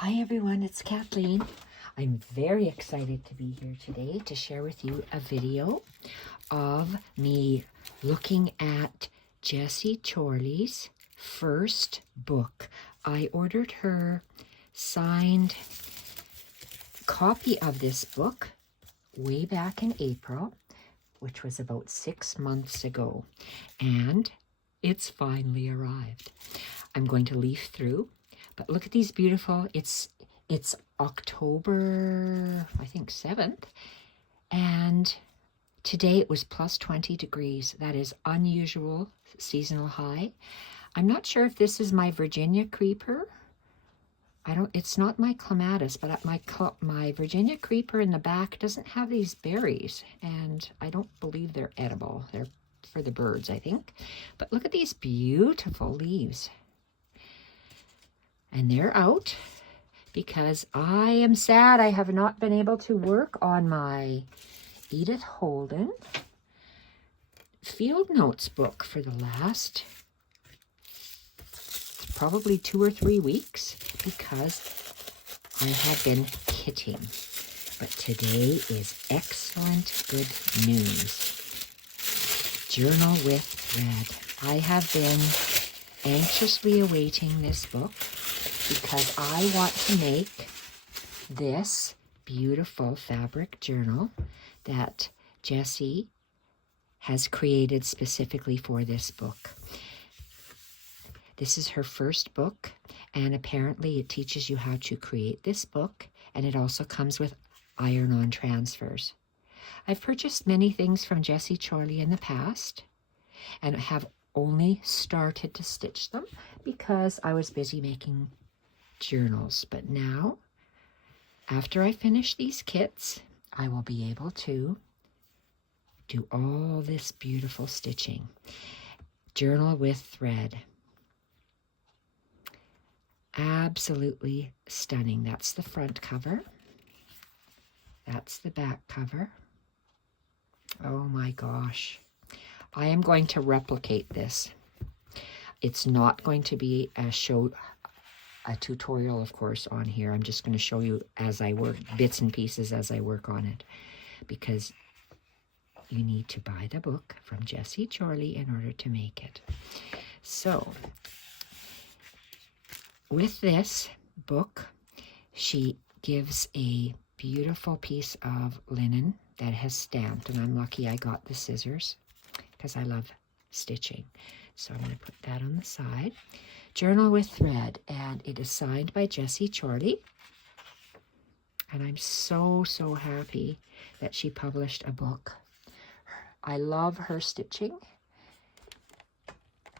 Hi everyone, it's Kathleen. I'm very excited to be here today to share with you a video of me looking at Jessie Chorley's first book. I ordered her signed copy of this book way back in April, which was about 6 months ago, and it's finally arrived. I'm going to leaf through. But look at these beautiful, it's October, I think 7th, and today it was plus 20 degrees. That is unusual seasonal high. I'm not sure if this is my Virginia creeper. It's not my clematis, but my Virginia creeper in the back doesn't have these berries, and I don't believe they're edible. They're for the birds, I think. But look at these beautiful leaves. And they're out because I am sad I have not been able to work on my Edith Holden field notes book for the last probably 2 or 3 weeks because I have been kitting. But today is excellent good news. Journal with Thread. I have been anxiously awaiting this book because I want to make this beautiful fabric journal that Jessie has created specifically for this book. This is her first book, and apparently it teaches you how to create this book, and it also comes with iron-on transfers. I've purchased many things from Jessie Chorley in the past, and have only started to stitch them because I was busy making journals. But now, after I finish these kits, I will be able to do all this beautiful stitching. Journal with Thread. Absolutely stunning. That's the front cover. That's the back cover. Oh my gosh. I am going to replicate this. It's not going to be a tutorial, of course, on here. I'm just going to show you as I work, bits and pieces as I work on it, because you need to buy the book from Jessie Chorley in order to make it. So, with this book, she gives a beautiful piece of linen that has stamped, and I'm lucky I got the scissors because I love stitching. So I'm going to put that on the side. Journal with Thread, and it is signed by Jessie Chorley. And I'm so, so happy that she published a book. I love her stitching.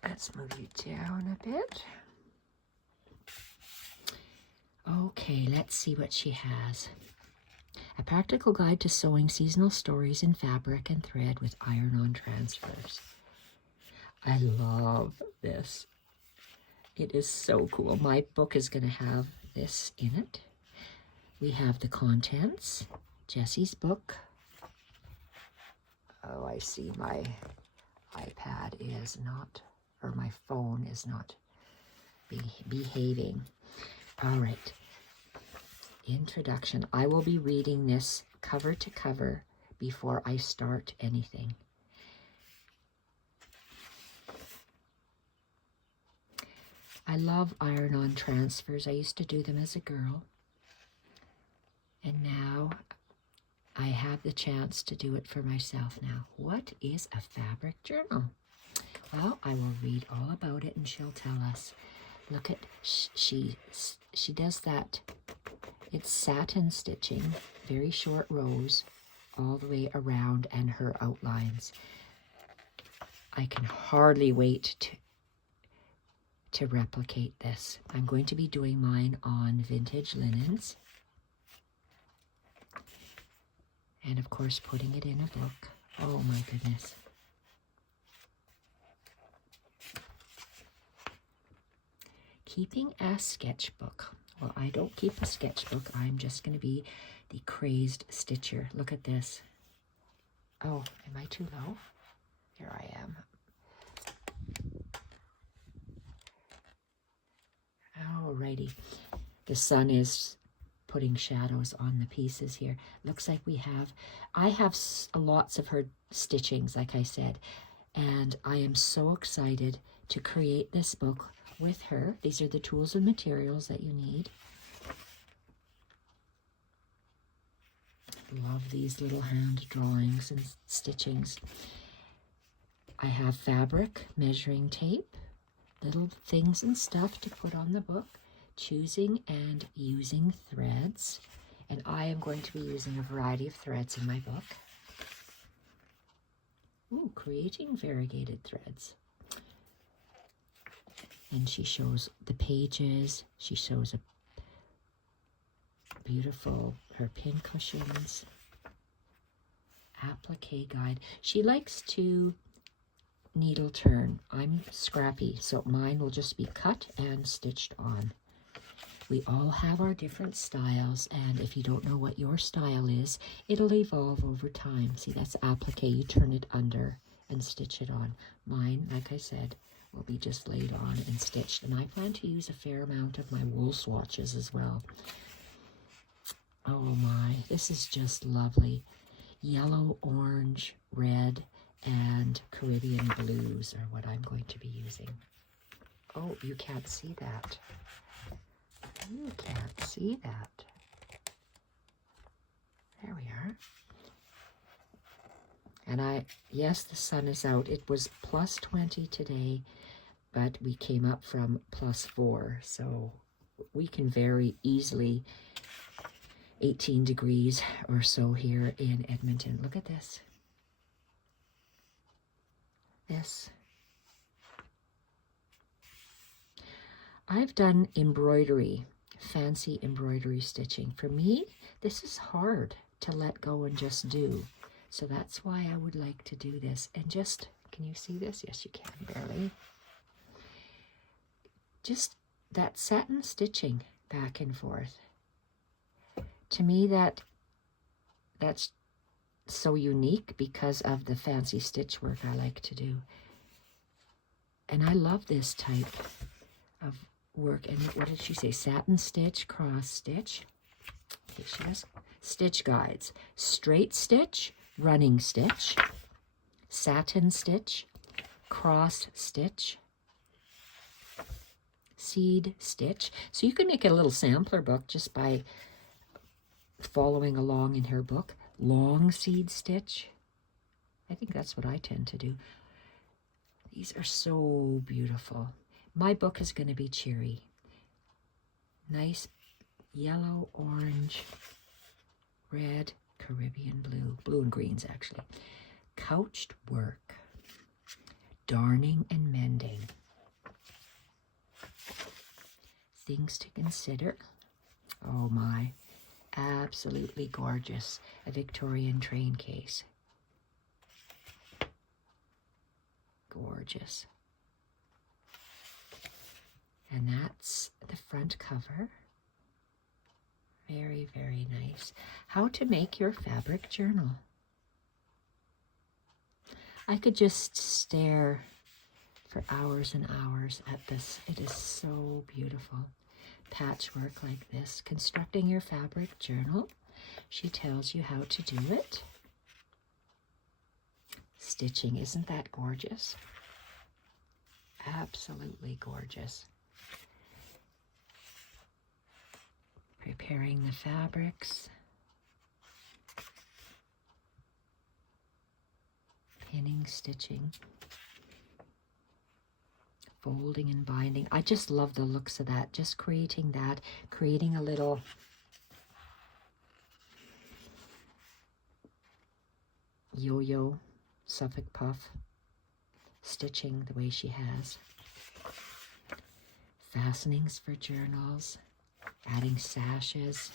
Let's move you down a bit. Okay, let's see what she has. A practical guide to sewing seasonal stories in fabric and thread with iron-on transfers. I love this. It is so cool. My book is going to have this in it. We have the contents, Jessie's book. Oh, I see my iPad is not, or my phone is not behaving. All right. Introduction. I will be reading this cover to cover before I start anything. I love iron-on transfers. I used to do them as a girl. And now I have the chance to do it for myself now. What is a fabric journal? Well, I will read all about it and she'll tell us. Look at, she does that. It's satin stitching, very short rows all the way around, and her outlines. I can hardly wait to replicate this. I'm going to be doing mine on vintage linens. And of course, putting it in a book. Oh my goodness. Keeping a sketchbook. Well, I don't keep a sketchbook. I'm just going to be the crazed stitcher. Look at this. Oh, am I too low? Here I am. Alrighty. The sun is putting shadows on the pieces here. Looks like I have lots of her stitchings, like I said, and I am so excited to create this book with her. These are the tools and materials that you need. Love these little hand drawings and stitchings. I have fabric, measuring tape, little things and stuff to put on the book, choosing and using threads, and I am going to be using a variety of threads in my book. Ooh, creating variegated threads. And she shows the pages. She shows a beautiful, her pin cushions, applique guide. She likes to needle turn. I'm scrappy, so mine will just be cut and stitched on. We all have our different styles, and if you don't know what your style is, it'll evolve over time. See, that's applique. You turn it under and stitch it on. Mine, like I said, will be just laid on and stitched, and I plan to use a fair amount of my wool swatches as well. Oh my, this is just lovely. Yellow, orange, red, and Caribbean blues are what I'm going to be using. Oh, you can't see that. You can't see that. There we are. And yes, the sun is out. It was plus 20 today, but we came up from plus 4. So we can vary easily 18 degrees or so here in Edmonton. Look at this. I've done embroidery, fancy embroidery stitching. For me, this is hard to let go and just do. So that's why I would like to do this. And just, can you see this? Yes, you can, barely. Just that satin stitching back and forth. To me, that's so unique because of the fancy stitch work I like to do. And I love this type of work. And what did she say? Satin stitch, cross stitch. Okay, she has stitch guides. Straight stitch, running stitch, satin stitch, cross stitch, seed stitch. So you can make a little sampler book just by following along in her book. Long seed stitch. I think that's what I tend to do. These are so beautiful. My book is going to be cheery. Nice yellow, orange, red, Caribbean blue. Blue and greens, actually. Couched work. Darning and mending. Things to consider. Oh my. Absolutely gorgeous. A Victorian train case. Gorgeous. And that's the front cover. Very, very nice. How to make your fabric journal. I could just stare for hours and hours at this. It is so beautiful. Patchwork like this. Constructing your fabric journal. She tells you how to do it. Stitching. Isn't that gorgeous? Absolutely gorgeous. Preparing the fabrics. Pinning, stitching. Folding and binding. I just love the looks of that. Just creating that. Creating a little yo-yo Suffolk puff. Stitching the way she has. Fastenings for journals. Adding sashes.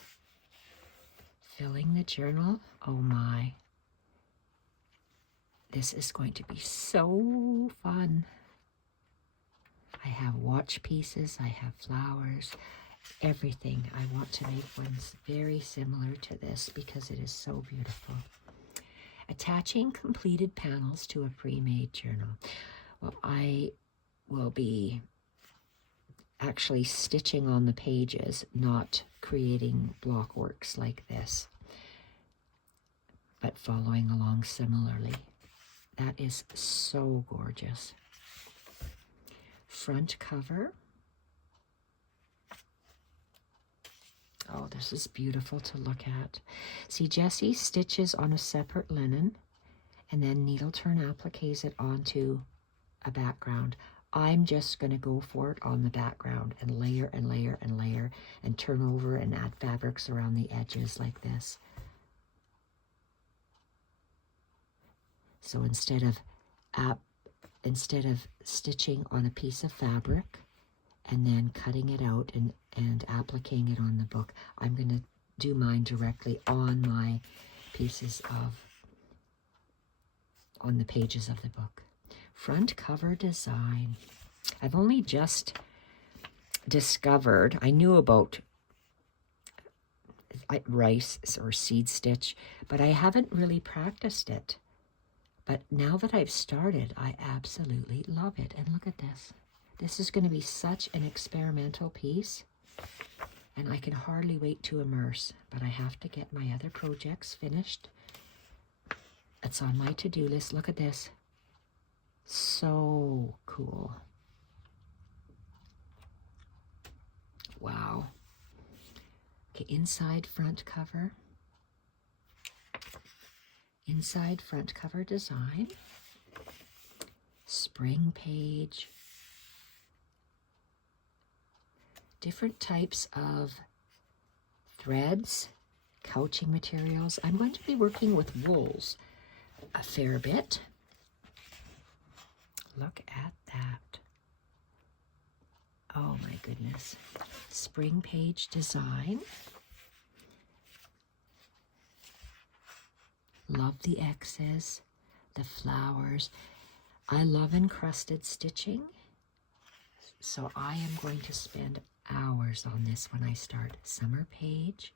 Filling the journal. Oh my. This is going to be so fun. I have watch pieces, I have flowers, everything. I want to make ones very similar to this because it is so beautiful. Attaching completed panels to a pre-made journal. Well, I will be actually stitching on the pages, not creating block works like this, but following along similarly. That is so gorgeous. Front cover. Oh, this is beautiful to look at. See, Jessie stitches on a separate linen and then needle turn appliques it onto a background. I'm just going to go for it on the background and layer and layer and layer and turn over and add fabrics around the edges like this. So instead of stitching on a piece of fabric and then cutting it out and appliquing it on the book, I'm going to do mine directly on my pieces on the pages of the book. Front cover design. I've only just discovered, I knew about rice or seed stitch, but I haven't really practiced it. But now that I've started, I absolutely love it. And look at this. This is going to be such an experimental piece, and I can hardly wait to immerse, but I have to get my other projects finished. It's on my to-do list. Look at this. So cool. Wow. Okay, inside front cover. Inside front cover design. Spring page. Different types of threads, couching materials. I'm going to be working with wools a fair bit. Look at that. Oh my goodness. Spring page design. Love the X's, the flowers. I love encrusted stitching, so I am going to spend hours on this when I start. Summer page.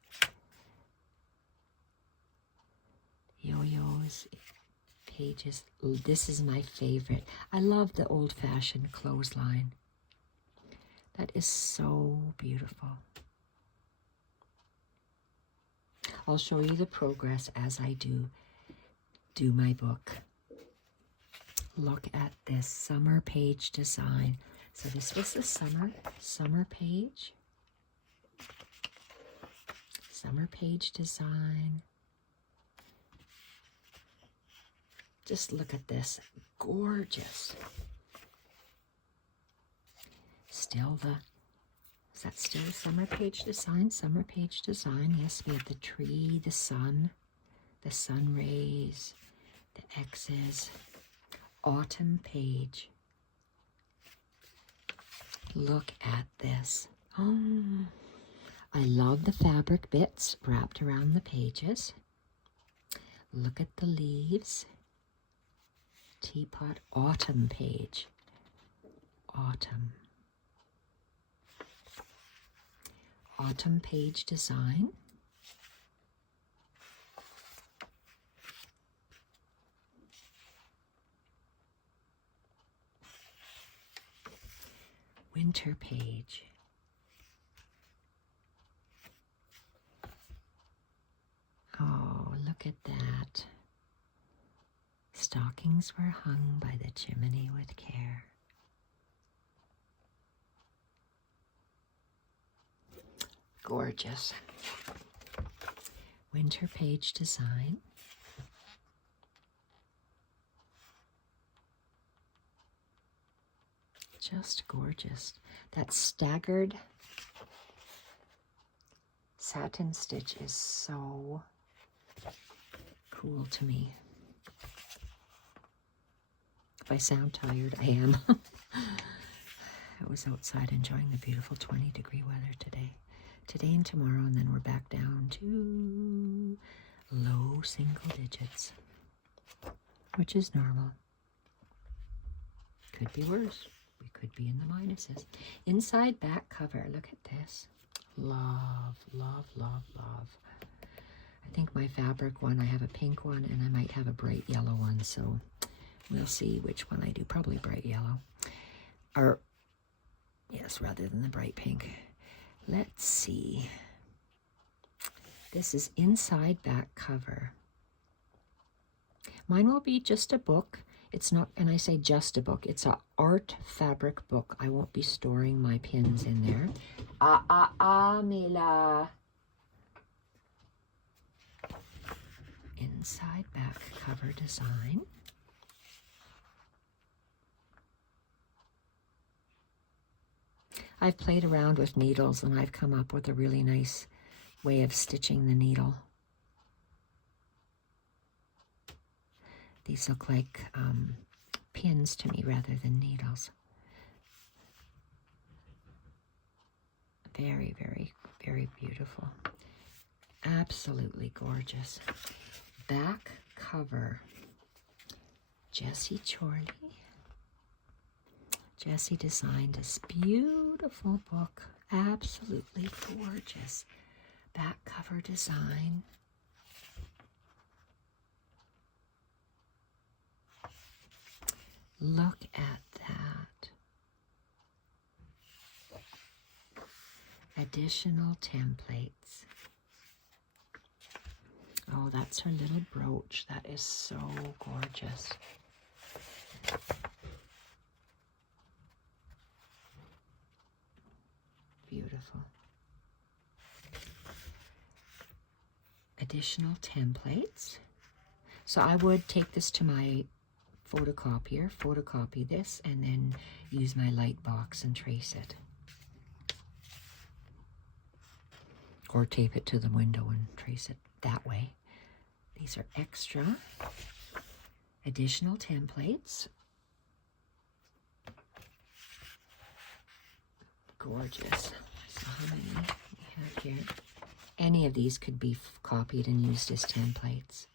Yo-yos, pages. This is my favorite. I love the old-fashioned clothesline. That is so beautiful. I'll show you the progress as I do my book. Look at this summer page design. So this was the summer page. Summer page design. Just look at this. Gorgeous. Still is that still the summer page design? Summer page design. Yes, we have the tree, the sun rays, the X's. Autumn page. Look at this. Oh, I love the fabric bits wrapped around the pages. Look at the leaves. Teapot. Autumn page. Autumn. Autumn page design. Winter page. Oh, look at that. Stockings were hung by the chimney with care. Gorgeous. Winter page design. Just gorgeous. That staggered satin stitch is so cool to me. If I sound tired, I am. I was outside enjoying the beautiful 20-degree weather today. Today and tomorrow, and then we're back down to low single digits, which is normal. Could be worse. We could be in the minuses. Inside back cover. Look at this. Love, love, love, love. I think my fabric one, I have a pink one, and I might have a bright yellow one, so we'll see which one I do. Probably bright yellow. Our Yes, rather than the bright pink. Let's see. This is inside back cover. Mine will be just a book. It's not, and I say just a book, it's a art fabric book. I won't be storing my pins in there. Mila. Inside back cover design. I've played around with needles and I've come up with a really nice way of stitching the needle. These look like pins to me rather than needles. Very, very, very beautiful. Absolutely gorgeous. Back cover. Jessie Chorley. Jessie designed this beautiful book. Absolutely gorgeous. Back cover design. Look at that. Additional templates. Oh, that's her little brooch. That is so gorgeous. Beautiful. Additional templates. So I would take this to my photocopier, photocopy this, and then use my light box and trace it. Or tape it to the window and trace it that way. These are extra. Additional templates. Gorgeous. So how many we have here? Any of these could be copied and used as templates.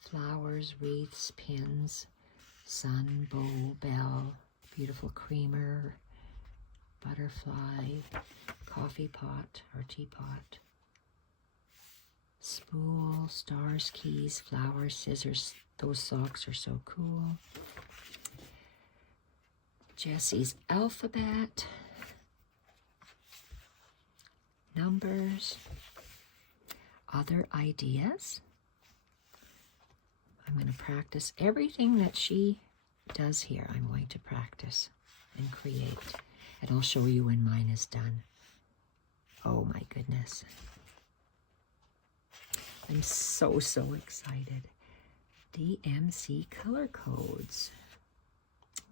Flowers, wreaths, pins, sun, bow, bell, beautiful creamer, butterfly, coffee pot or teapot, spool, stars, keys, flowers, scissors. Those socks are so cool. Jessie's alphabet, numbers, other ideas. I'm going to practice everything that she does here. I'm going to practice and create. And I'll show you when mine is done. Oh my goodness. I'm so, so excited. DMC color codes.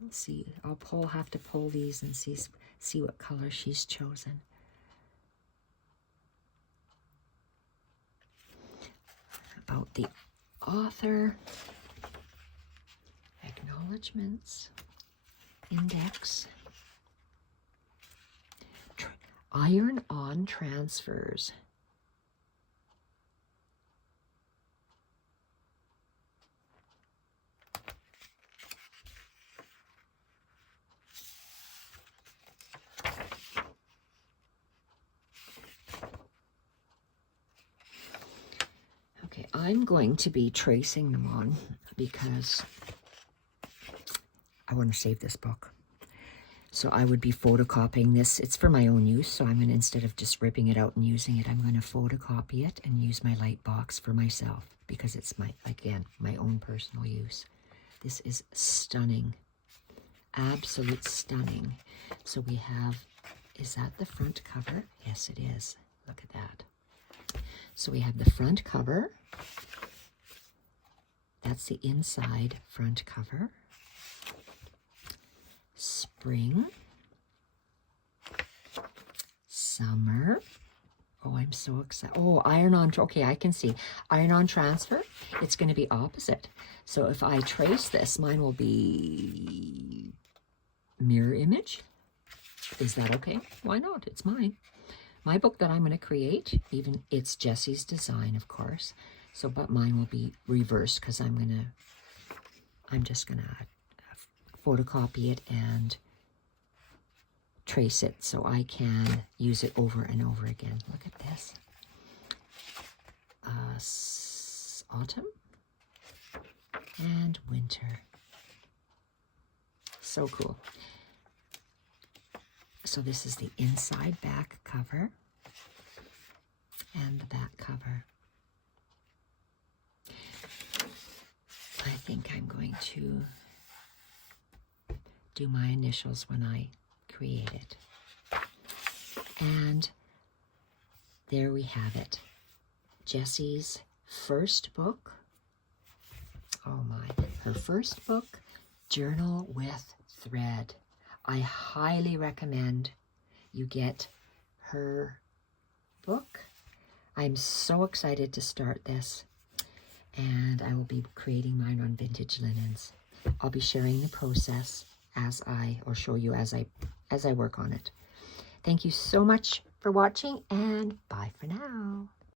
Let's see. I'll have to pull these and see what color she's chosen. About the author, acknowledgements, index, iron-on transfers. Okay, I'm going to be tracing them on because I want to save this book. So I would be photocopying this. It's for my own use, so I'm going to, instead of just ripping it out and using it, I'm going to photocopy it and use my light box for myself because it's my, again, my own personal use. This is stunning. Absolute stunning. So we have, is that the front cover? Yes, it is. Look at that. So we have the front cover. That's the inside front cover. Spring. Summer. Oh, I'm so excited. Oh, iron-on. Okay, I can see. Iron-on transfer. It's going to be opposite. So if I trace this, mine will be mirror image. Is that okay? Why not? It's mine. My book that I'm going to create, even it's Jessie's design, of course. So, but mine will be reversed because I'm just going to photocopy it and trace it so I can use it over and over again. Look at this. Autumn and winter. So cool. So this is the inside back cover and the back cover. I think I'm going to do my initials when I create it. And there we have it. Jessie's first book. Oh my, her first book, Journal with Thread. I highly recommend you get her book. I'm so excited to start this, and I will be creating mine on vintage linens. I'll be sharing the process show you as I work on it. Thank you so much for watching, and bye for now.